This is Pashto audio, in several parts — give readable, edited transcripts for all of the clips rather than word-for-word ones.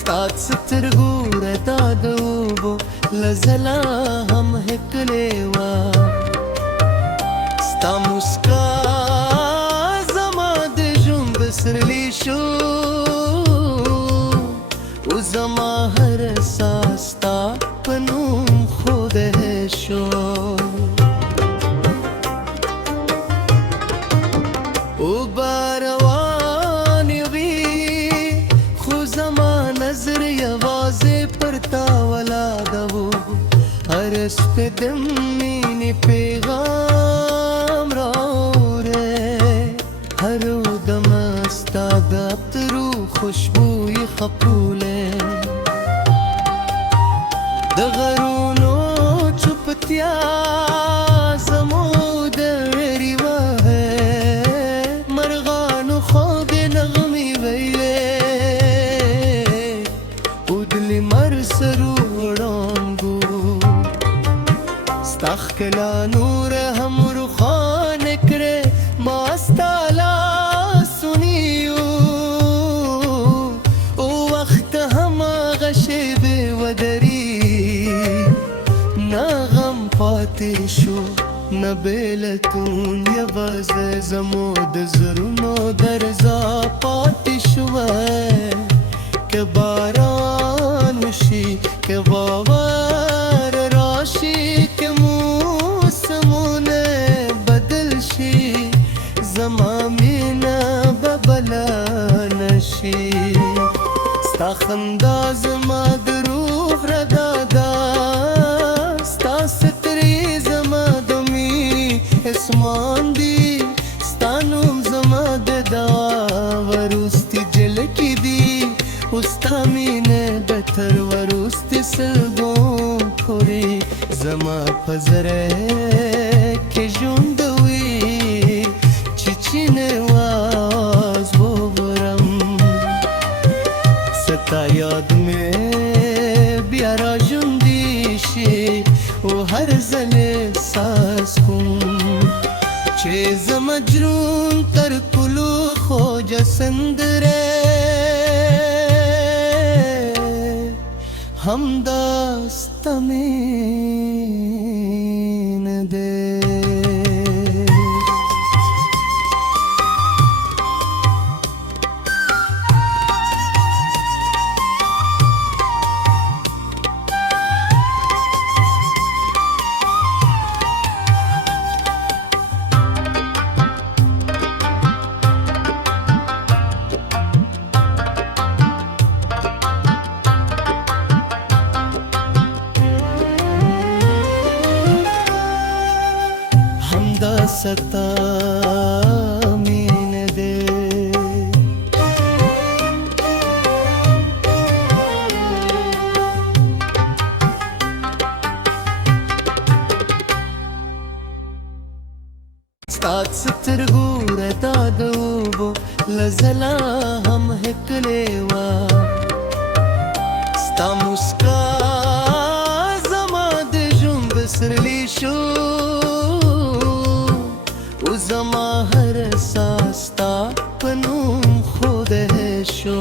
ستاد سترګو رتا د اوبو لزلا هم هکلیوا ستا مسکا زما د ژوند بسرلی شو او زما هر احساس ستا په نوم خوده شو او باروانې وي خو زما نظر یوازې پر تا ولاړه وو هر شپه د مینې پیغام راوړی هر دمه ستا د عطرو خوشبویي خپرولی د غرونو چوپتیا زمو د ویرې وهی مرغانو خوږې نغمې ویلې او د لمر سرو وړانګو ستا ښکلا نور هم روښانه کړې ما ستا لاسونیو او وخت هماغه شیبې ودري نه غم پاتې شو نه بېلتون یوازې زمو د زړونو درزا پاتې شوی که باران وشي که واور راشي که موسمونه بدل شي زما مینه به بلا نشي ستا خندا زما د روح رضا ده ستا سترې زما د مینې اسمان دي ستا نوم زما د دعا وروستي جلکې دي او ستا مینه به تر وروستي سلګو پورې زما په زړه کې ژوند وي چې چینه واز وورم ستا یاد مې بیا را ژوندی شي او هر ځل احساس کوم چې زه مجنون تر کلو خوږه سندره همدا ستا مینه ده ستا مینه ده ستاد سترګو رتا د اوبو لزلا هم هکلیوا ستا مسکا زما د ژوند بسرلی شو او زما هر احساس ستا په نوم خوده شو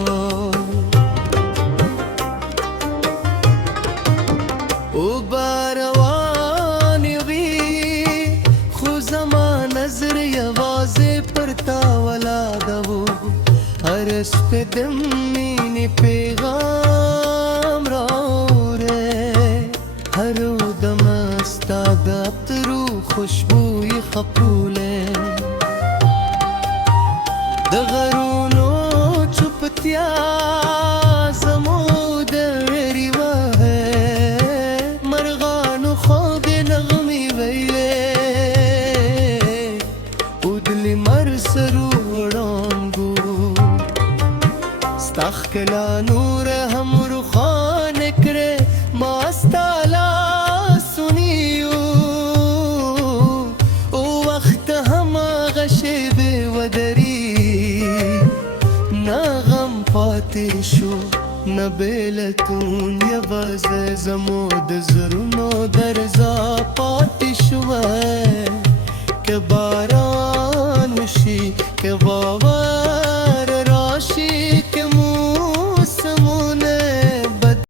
او باروانې وي خو زما نظر یوازې پر تا ولاړه وو هر شپه د مینې پیغام راوړی هر دمه ستا د عطرو خوشبویي خپرولی د غرونو چوپتیا زمو د ویرې وهی مرغانو خوږې نغمې ویلې او د لمر سرو وړانګو ستا ښکلا نور هم روښانه کړې ما ستا لاسونیو او وخت هماغه شیبې ودري نه غم پاتې شو نه بېلتون یوازې زمو د زړونو درزا پاتې شوی که باران وشي که واور